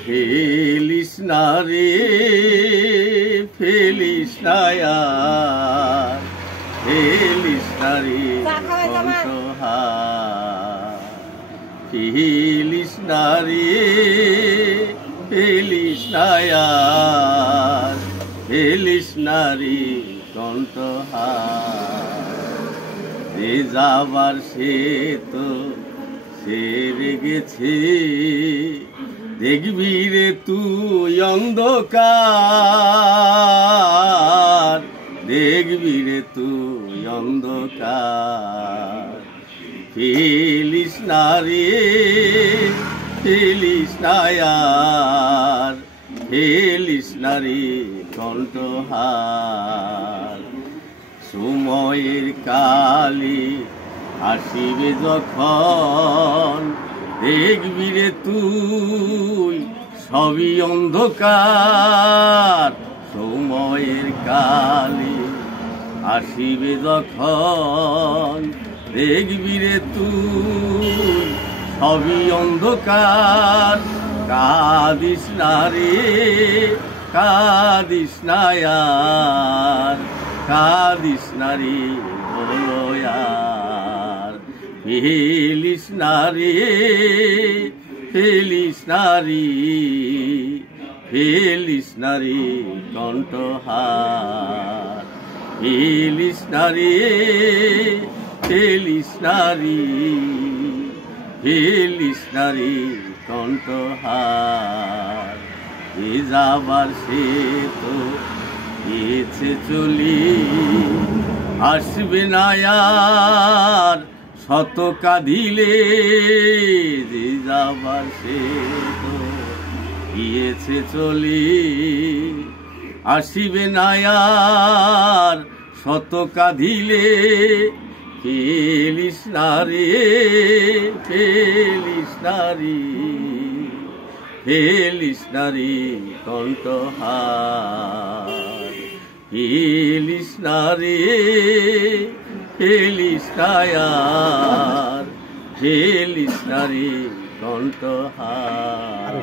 ফেলিস না রে ফেলিস না আর ফেলিস না রে কণ্ঠহার ফেলিস না রে ফেলিস না আর ফেলিস না রে কণ্ঠহার যে যাবার সে তো সেরে গেছে দেখবি রে তুই অন্ধকার দেখবি রে তুই অন্ধকার ফেলিস না রে ফেলিস না আর ফেলিস না রে কণ্ঠহার সময়ের কালে আসিবে যখন দেখবি রে তুই সবই অন্ধকার সময়ের কালে আসিবে যখন দেখবি রে তুই সবই অন্ধকার কাঁদিস না রে কাঁদিস না আর কাঁদিস না রে বলো আর ফেলিস না রে ফেলিস না রে ফেলিস না রে কণ্ঠহার ফেলিস না রে ফেলিস না রে ফেলিস না রে কণ্ঠহার এ যাবার সে তো গেছে চলি আসবে না আর শত কাঁদিলে যে যাবার সে তো গিয়েছে চলি আসিবে না আর শত কাঁদিলে ফেলিস না রে ফেলিস না রে ফেলিস না রে কণ্ঠহার ফেলিস না রে ফেলিস না আর ফেলিস না রে কণ্ঠহার।